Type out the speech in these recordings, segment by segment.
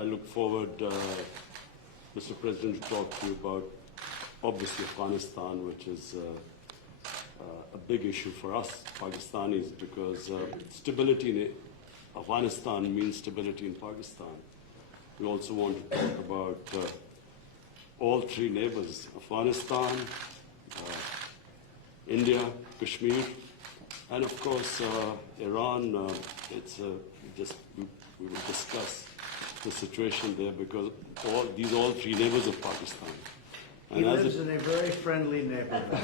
I look forward, Mr. President, to talk to you about, obviously, Afghanistan, which is a big issue for us Pakistanis, because stability in Afghanistan means stability in Pakistan. We also want to talk about all three neighbors, Afghanistan, India, Kashmir, and of course Iran. We will discuss the situation there, because all three neighbors of Pakistan. He lives in a very friendly neighborhood.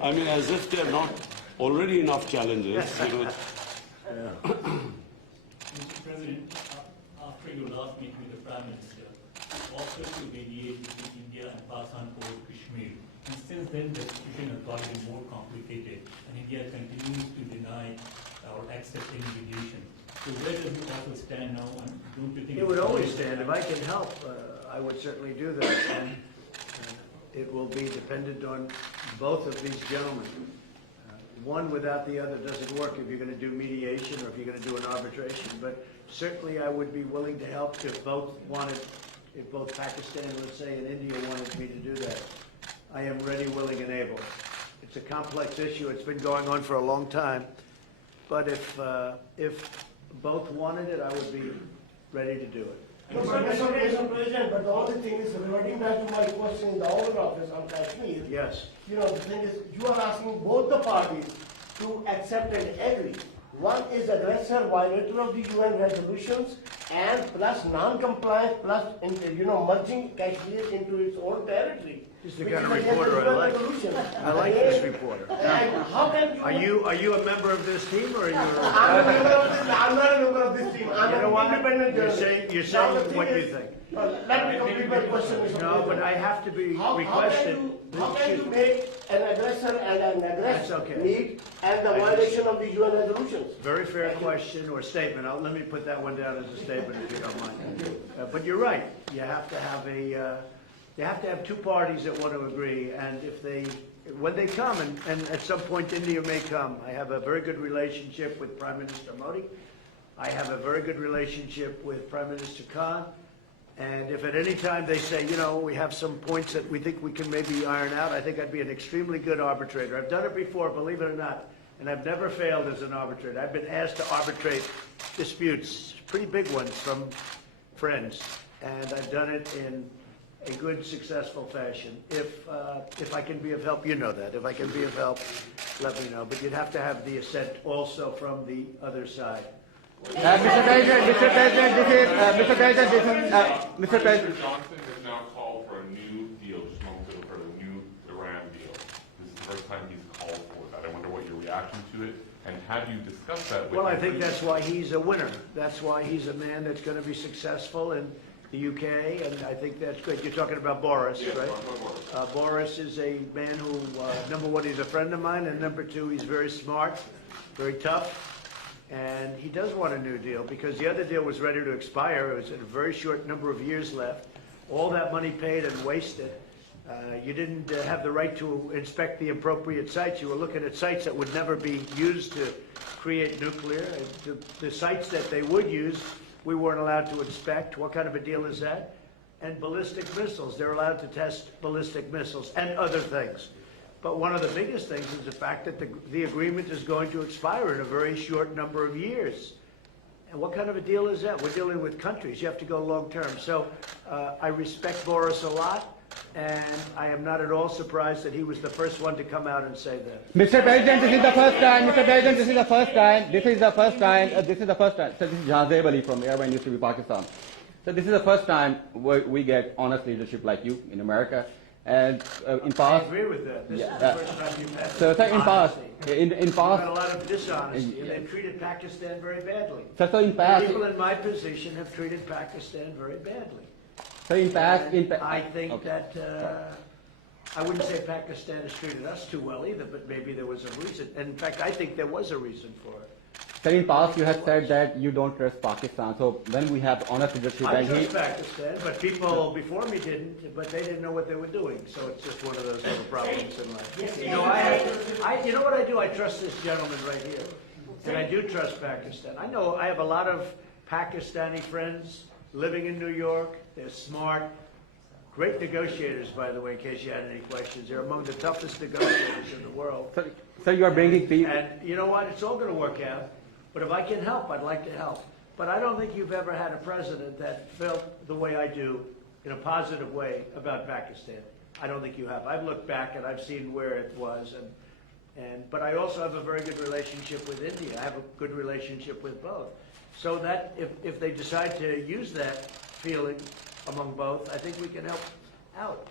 I mean, as if there are not already enough challenges. Mr. President, after your last meeting with the Prime Minister, offered to mediate between India and Pakistan over Kashmir. And since then, the situation has gotten more complicated, and India continues to deny or accept any mediation. So where does it also stand now? And don't you think It would always stand. If I can help, I would certainly do that. And it will be dependent on both of these gentlemen. One without the other doesn't work if you're going to do mediation or if you're going to do an arbitration. But certainly I would be willing to help if both Pakistan, let's say, and India wanted me to do that. I am ready, willing, and able. It's a complex issue. It's been going on for a long time. But if both wanted it, I would be ready to do it. No, Mr. President, but the only thing is, reverting back to my question in the Oval Office on Kashmir. Yes. You know, the thing is, you are asking both the parties to accept and agree. One is aggressor, violator of the UN resolutions, and plus non-compliance, plus merging Kashmir into its own territory. This is the kind of reporter I like. I like this reporter. And how can you? Are you a member of this team, or are you? I'm not a member of this team. I'm an independent journalist. You're saying what you think. Let me complete my question, Mr. No, but I have to be requested. How can you make an aggressor and an aggressor That's okay. meet and the violation of the UN resolutions? Very fair question or statement. Let me put that one down as a statement if you don't mind. But you're right. You have to have you have to have two parties that want to agree, and when they come, and at some point India may come. I have a very good relationship with Prime Minister Modi. I have a very good relationship with Prime Minister Khan. And if at any time they say, we have some points that we think we can maybe iron out, I think I'd be an extremely good arbitrator. I've done it before, believe it or not, and I've never failed as an arbitrator. I've been asked to arbitrate disputes, pretty big ones from friends, and I've done it in a good, successful fashion. If I can be of help, you know that. If I can be of help, let me know. But you'd have to have the assent also from the other side. Mr. President, Johnson has now called for a new deal, just moments ago, for a new Iran deal. This is the first time he's called for that. I wonder what your reaction to it, and have you discussed that with him? Well, I think that's why he's a winner. That's why he's a man that's going to be successful in the UK, and I think that's great. You're talking about Boris, yes, right? Boris. Boris is a man who, number one, he's a friend of mine, and number two, he's very smart, very tough. And he does want a new deal, because the other deal was ready to expire. It was a very short number of years left. All that money paid and wasted. You didn't have the right to inspect the appropriate sites. You were looking at sites that would never be used to create nuclear. The sites that they would use, we weren't allowed to inspect. What kind of a deal is that? And ballistic missiles. They're allowed to test ballistic missiles and other things. But one of the biggest things is the fact that the agreement is going to expire in a very short number of years. And what kind of a deal is that? We're dealing with countries. You have to go long term. So I respect Boris a lot, and I am not at all surprised that he was the first one to come out and say that. Mr. President, this is the first time. Mr. President, this is the first time. This is the first time. This is the first time. So this is Jazeb Ali from Airline Industry, Pakistan. So this is the first time we get honest leadership like you in America. And in past, I agree with that. This is the first time you've had so in past, in you've past, had a lot of dishonesty, and they've treated Pakistan very badly. so in past, People in my position have treated Pakistan very badly. so in past, I think okay. that I wouldn't say Pakistan has treated us too well either, but maybe there was a reason. And in fact, I think there was a reason for it. So in past, you had said that you don't trust Pakistan. So when we have honest leadership, I and trust Pakistan, but people before me didn't, but they didn't know what they were doing. So it's just one of those little problems in life. You know, you know what I do? I trust this gentleman right here. And I do trust Pakistan. I know I have a lot of Pakistani friends living in New York. They're smart. Great negotiators, by the way, in case you had any questions. They're among the toughest negotiators in the world. So you are bringing people. And you know what? It's all going to work out. But if I can help, I'd like to help. But I don't think you've ever had a president that felt the way I do, in a positive way, about Pakistan. I don't think you have. I've looked back and I've seen where it was. But I also have a very good relationship with India. I have a good relationship with both. So that if they decide to use that feeling among both, I think we can help out.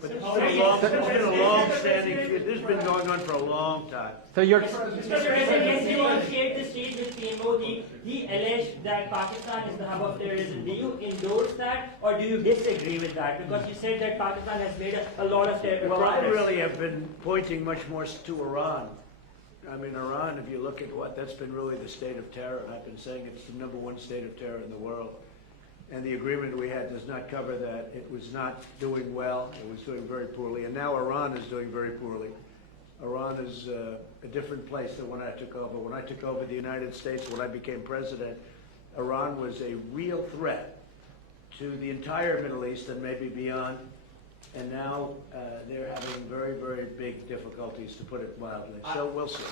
But it's been a long-standing, this has been going on for a long time. So you're. Mr. President, yesterday on Shared the Stage with PMO, he alleged that Pakistan is the hub of terrorism. Do you endorse that or do you disagree with that? Because you said that Pakistan has made a lot of terror. Well, I really have been pointing much more to Iran. I mean, Iran, if you look at that's been really the state of terror. I've been saying it's the #1 state of terror in the world. And the agreement we had does not cover that. It was not doing well. It was doing very poorly. And now Iran is doing very poorly. Iran is a different place than when I took over. When I took over the United States, when I became president, Iran was a real threat to the entire Middle East and maybe beyond. And now they're having very, very big difficulties, to put it mildly. So we'll see.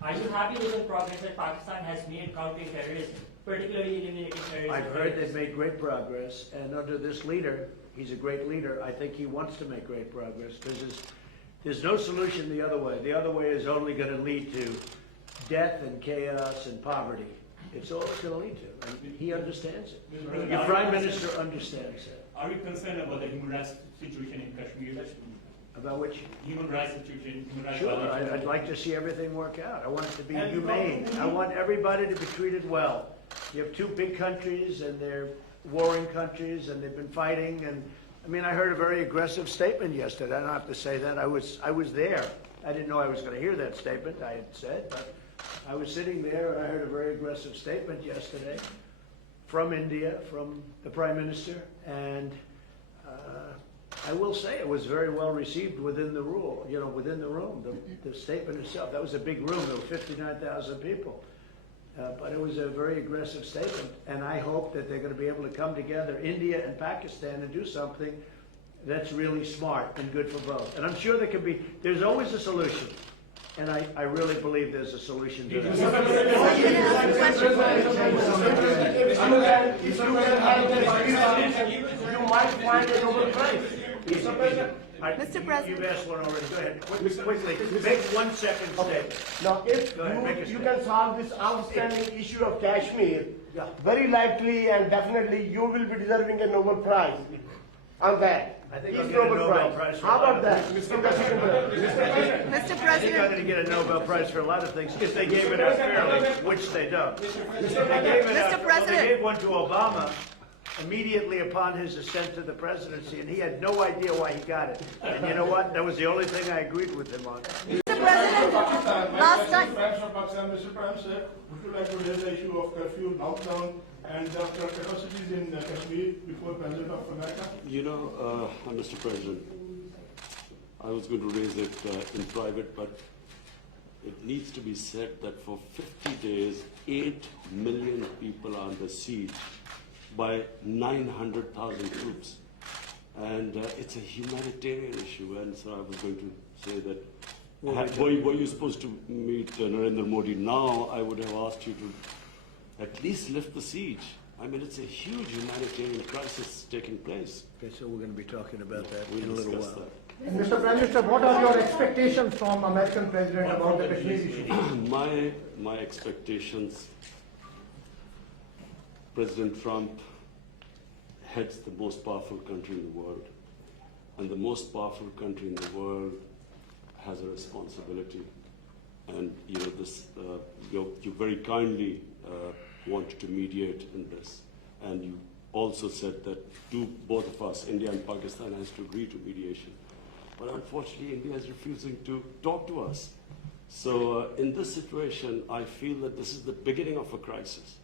Are you happy with the progress that Pakistan has made countering terrorism, particularly eliminating terrorism? I've heard they've made great progress, and under this leader, he's a great leader. I think he wants to make great progress because there's no solution the other way. The other way is only going to lead to death and chaos and poverty. It's all it's going to lead to, and he understands it. The Prime Minister understands it. Are you concerned about the human rights situation in Kashmir? About which? Human rights situation, human rights Sure, violations. I'd like to see everything work out. I want it to be humane. I want everybody to be treated well. You have two big countries, and they're warring countries, and they've been fighting. And I mean, I heard a very aggressive statement yesterday. I don't have to say that. I was there. I didn't know I was going to hear that statement. I had said, but I was sitting there, and I heard a very aggressive statement yesterday from India, from the Prime Minister, and I will say it was very well received within the within the room. The statement itself, that was a big room. There were 59,000 people. But it was a very aggressive statement, and I hope that they're going to be able to come together, India and Pakistan, and do something that's really smart and good for both. And I'm sure there's always a solution, and I really believe there's a solution to that. If you can have the you might find a Nobel Prize. Mr. President. You've asked one already. Go ahead. Quickly. Make 1 second statement. Now, if Go ahead, make a you statement. can solve this outstanding issue of Kashmir, very likely and definitely you will be deserving a Nobel Prize on that. I think Peace I'll get a Nobel Nobel Prize for How a lot about of that? things. Mr. President. I think I'm going to get a Nobel Prize for a lot of things if they gave it out fairly, which they don't. Mr. President. They gave one to Obama immediately upon his ascent to the presidency, and he had no idea why he got it. And you know what? That was the only thing I agreed with him on. Mr. President, last time. Mr. Prime Minister, would you like to raise the issue of curfew, lockdown, and the capacities in Kashmir before President of America? You know, Mr. President, I was going to raise it in private, but it needs to be said that for 50 days, 8 million people are under siege by 900,000 troops. And it's a humanitarian issue. And so I was going to say that were you supposed to meet Narendra Modi now, I would have asked you to at least lift the siege. I mean, it's a huge humanitarian crisis taking place. Okay, so we're going to be talking about that We'll in a little discuss while. that. Mr. Prime Minister, what are your expectations from American President about the Kashmir issue? My expectations, President Trump heads the most powerful country in the world. And the most powerful country in the world has a responsibility. And you know this, you very kindly wanted to mediate in this. And you also said that both of us, India and Pakistan, has to agree to mediation. But unfortunately, India is refusing to talk to us. So in this situation, I feel that this is the beginning of a crisis.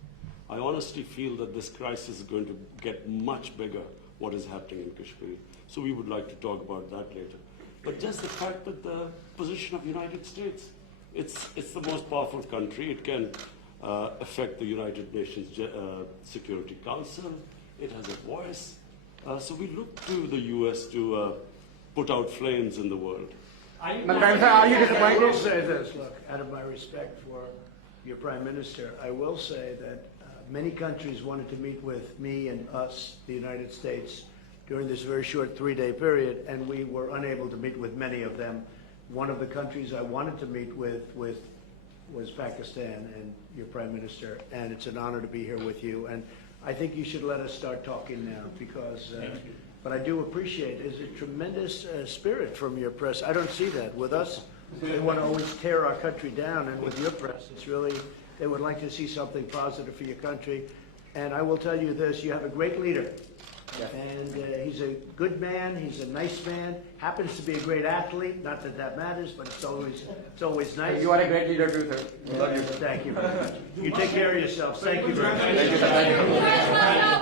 I honestly feel that this crisis is going to get much bigger, what is happening in Kashmir. So we would like to talk about that later. But just the fact that the position of the United States, it's the most powerful country. It can affect the United Nations Security Council. It has a voice. So we look to the U.S. to put out flames in the world. Are you Mr. Prime Minister, are you I will disappointed? say this, look, out of my respect for your Prime Minister, I will say that many countries wanted to meet with me and us, the United States, during this very short 3-day period, and we were unable to meet with many of them. One of the countries I wanted to meet with was Pakistan and your Prime Minister, and it's an honor to be here with you. And I think you should let us start talking now, because but I do appreciate there's a tremendous spirit from your press. I don't see that with us. They want to always tear our country down, and with your press, it's really, they would like to see something positive for your country. And I will tell you this, you have a great leader. And he's a good man, he's a nice man, happens to be a great athlete, not that that matters, but it's always nice. You are a great leader too, sir. We love you. Thank you very much. You take care of yourselves. Thank you very much. Thank you, sir. Thank you.